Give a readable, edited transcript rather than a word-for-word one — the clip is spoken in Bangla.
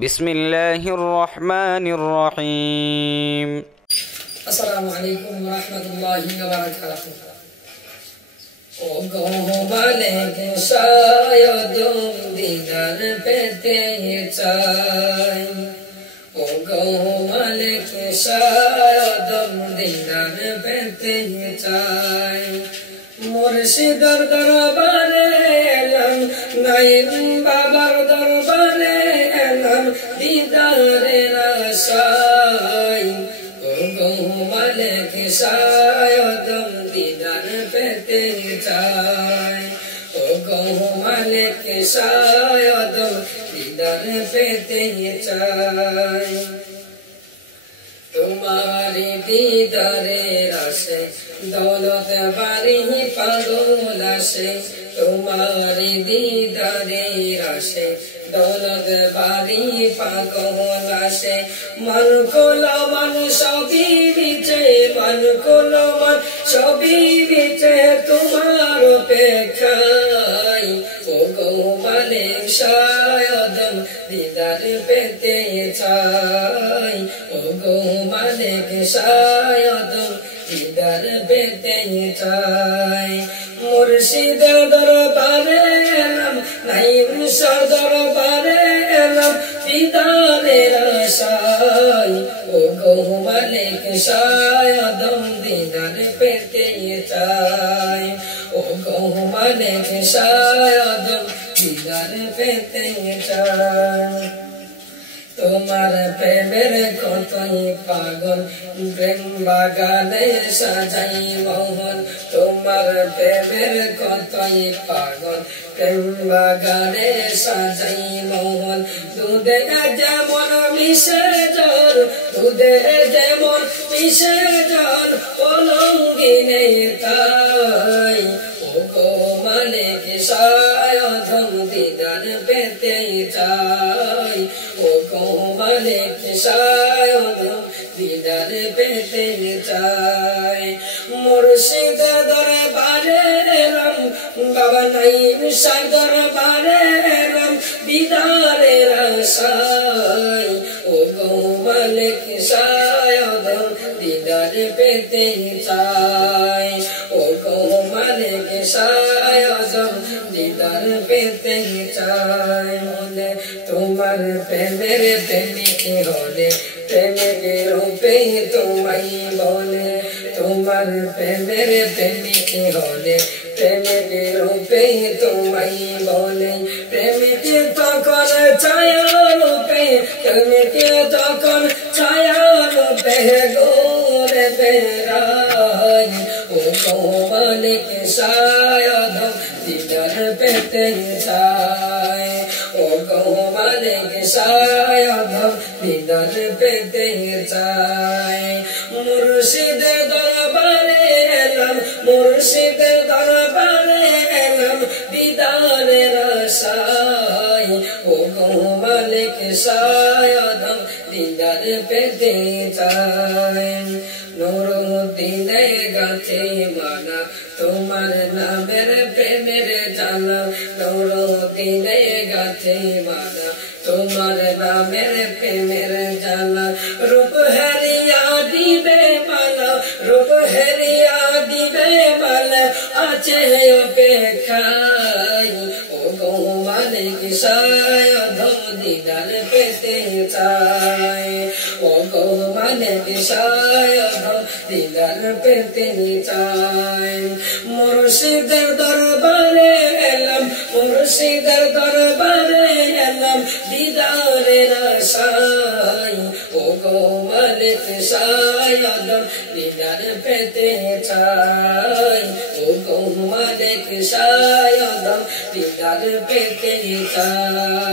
বিসমিল্লাহির রহমানির রহিম। আসসালামু আলাইকুম ওয়া রাহমাতুল্লাহি ওয়া বারাকাতুহু। ও গো মালিক শায়দ দিদার পেতে চাই, ও গো মালিক শায়দ দিদার পেতে চাই। মুর্শিদের দরবারে এলাম, নাইম বাবার দরবারে এলাম, দিদারের আশায়। ও গো মালিক শায়দ দিদার পেতে চাই, ও গো মালিক শায়দ দিদার পেতে চাই। তোমারি দিদারের আশে দৌলত বাড়ি পাগল আসে, তোমারি দিদারের আশে দৌলত বাড়ি পাগল আসে। মন কোলো মন সবই বিচে, মন কোলো মন সবই বিচে তোমার অপেক্ষায়। ও গো মালিক শায়দ দিদার পেতে চাই, ও গো মালিক শায়দ দিদার পেতে চাই। মুর্শিদের দরবারে এলাম, নাইম শাহ দরবারে এলাম, দিদারের আশায়। ও গো মালিক শায়দ দিদার পেতে চাই, ও গো মালিক শায়দ দিদার পেতে চাই। তোমার প্রেমের কতই পাগল, প্রেম বাগানে সাজাই মোহন। তোমার প্রেমের কতই পাগল, প্রেম বাগানে সাজাই মোহন। দুধে যেমন মিশে জল, দুধে যেমন মিশে জল, পলঙ্গিনে তাই। ও গো মালিক শায়দ দিদার পেতে চাই, ও গো মালিক শায়দ দিদার পেতে চাই। মুর্শিদের দরবারে এলাম, বাবা নাইম শাহ দরবারে এলাম, দিদারের আশায়। ও গো মালিক শায়দ দিদার পেতে চাই, ও গো মালিক শায়দ দিদার পেতে চাই। মনে তোমার প্রেমের প্রেমিক হলে, প্রেমিক রূপে তোমায় বলে। তোমার প্রেমের প্রেমিক হলে, প্রেমিক রূপে তোমায় বলে। প্রেমিক তখন ছায়া রূপে, প্রেমিক তখন ছায়া রূপে গোরে বেড়ায়। ও গো মালিক শায়দ দিদার পেতে চাই, ও গো মালিক শায়দ দিদার পেতে চাই। মুর্শিদের দরবারে এলাম, মুর্শিদের দরবারে এলাম, দিদারের আশায়। ও গো মালিক শায়দ দিদার পেতে চাই। নুরুদ্দিনের গাছে মানা, তোমার নামের প্রেমের জানা। নুরুদ্দিনের গাছে মানা, তোমার নামের প্রেমের জানা। রূপ হেরিয়া দিবে মালা, রূপ হেরিয়া দিবে মালা, আছে অপেক্ষায়। ও গো মালিক শায়দ দিদার পেতে চাই, ও গো মালিক শায়দ দিদার পেতে চাই। মুর্শিদের দরবারে এলাম, মুর্শিদের দরবারে এলাম, দিদারের আশায়। ও গো মালিক শায়দ দিদার পেতে চাই, ও গো মালিক শায়দ দিদার পেতে চাই।